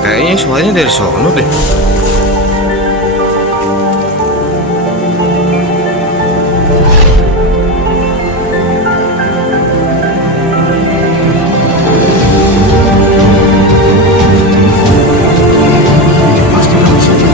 Kayaknya suaranya dari sono deh. Pasti dari sini.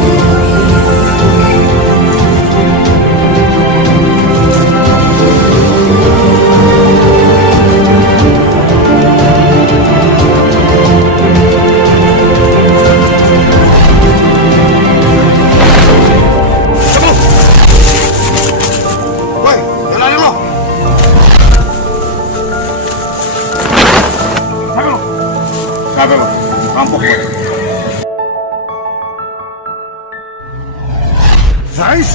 Woi, jalan lo. Siapa lo? Siapa lo? Rampok lo. Guys.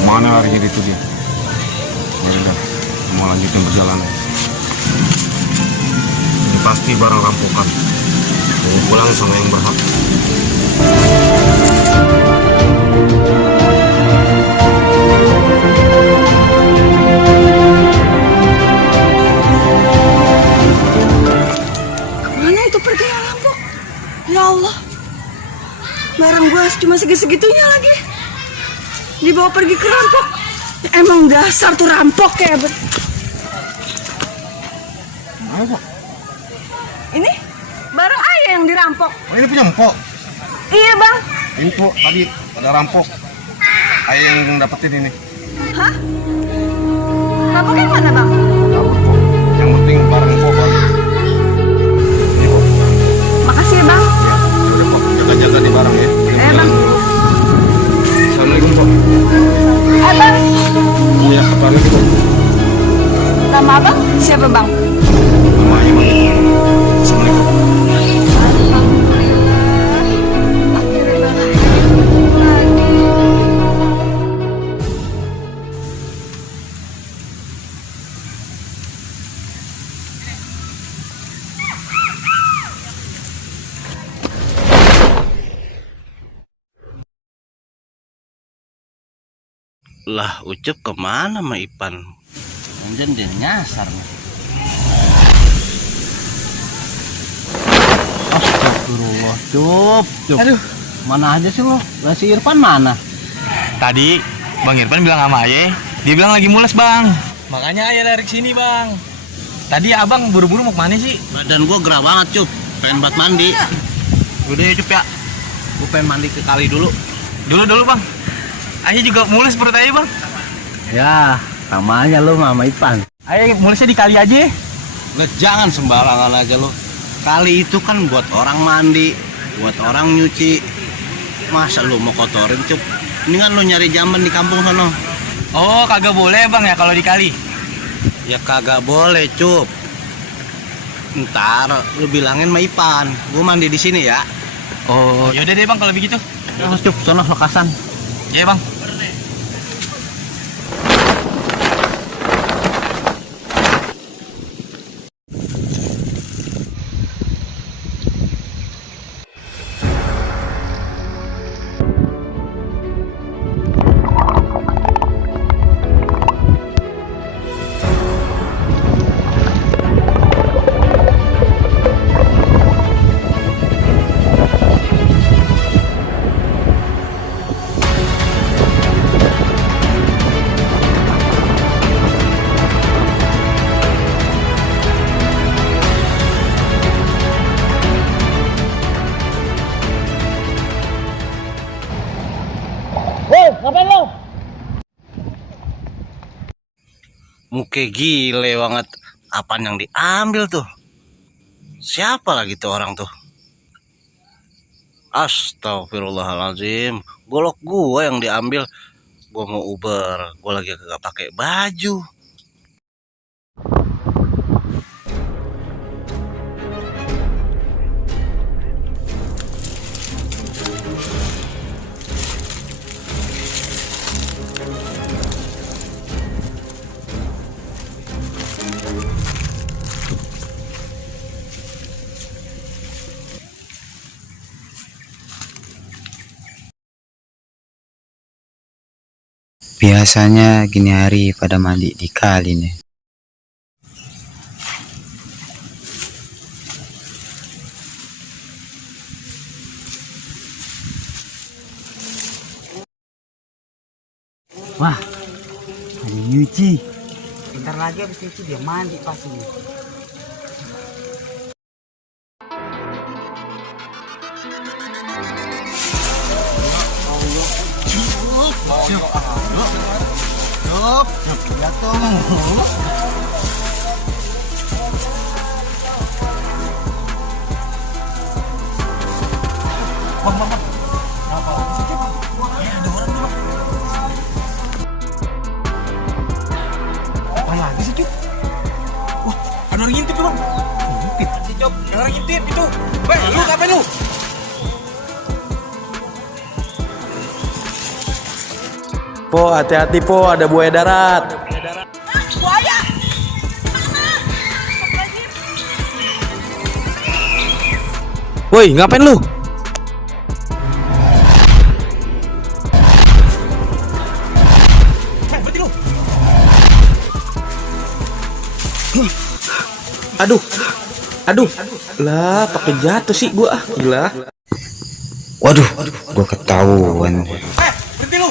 Mana larinya itu dia? Ya udah, mau lanjutin perjalanan. Ini pasti barang rampokan. Mau pulang sama yang berhak. Kemana itu pergi yang rampok? Ya Allah, barang gua cuma segitu-segitunya lagi. Dibawa pergi ke rampok. Emang dasar tuh rampok ya. Apa? Ini barang ayah yang dirampok. Oh, ini punya empok. Iya bang. Ini kok tadi ada rampok. Ayah yang dapetin ini. Hah? Rampok yang mana bang? Dapet kok. Yang penting barang empok balik. Ini kok. Makasih ya bang. Ya, udah kok. Jaga-jaga di barang ya. Bang. Assalamualaikum kok. Bang. Punya kabar itu kok. Nama abang? Siapa bang? Nama Iman. Assalamualaikum. Lah, Ucup kemana sama Ipan? Mungkin dia nyasar nih. Astagfirullah, Cup. Aduh, Mana aja sih lo? Lah si Irfan mana? tadi Bang Irfan bilang sama Ayah, dia bilang lagi mules bang. Makanya Ayah lari sini bang. Tadi abang buru-buru mau kemana sih? Badan gua gerah banget, Cup. Pengen buat mandi. Udah ya, Cup ya. Gua pengen mandi ke kali dulu. Dulu bang. Ayah juga mules perut Ayah bang. Ya, sama aja lo sama Ipan. Ayah mulesnya di kali aja. Lah jangan sembarangan aja lo. Kali itu kan buat orang mandi, buat orang nyuci. Masa lu mau kotorin, Cup? Mendingan lu nyari jamban di kampung sono. Oh, kagak boleh bang ya kalau di kali. Ya kagak boleh, Cup. Ntar lu bilangin sama Ipan, gua mandi di sini ya. Oh, yaudah deh bang kalau begitu. Terus Cup, sono lekasan. Iya bang. Muka gile banget. Apaan yang diambil tuh? Siapa lagi tuh orang tuh? Astagfirullahaladzim. Golok gua yang diambil. Gua mau Uber, gua lagi kagak pakai baju. Biasanya gini hari pada mandi di kali nih. Wah, ada nyuci. Bentar lagi habis nyuci dia mandi pasti nih. Apa lagi sih, Cuk? Wah, ada orang ngintip tuh, Bang. Ngintip sih, Cuk. Ada orang ngintip itu. Weh, lu ngapain lu? Po, hati-hati po, ada buaya darat. Buaya. Woi, ngapain lu? Berhenti lu. Aduh, lah pakai jatuh sih gua, gila. Waduh, gua ketahuan. Berhenti lu.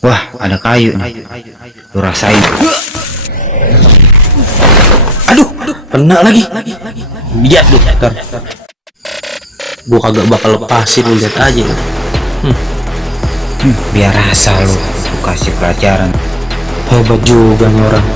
Wah, ada kayu nih. Lu rasain. Aduh, kena lagi. Lihat lu, ntar. Gua kagak bakal lepasin, lu lihat aja. Biar rasa lu kasih pelajaran. Hebat juga nih orang.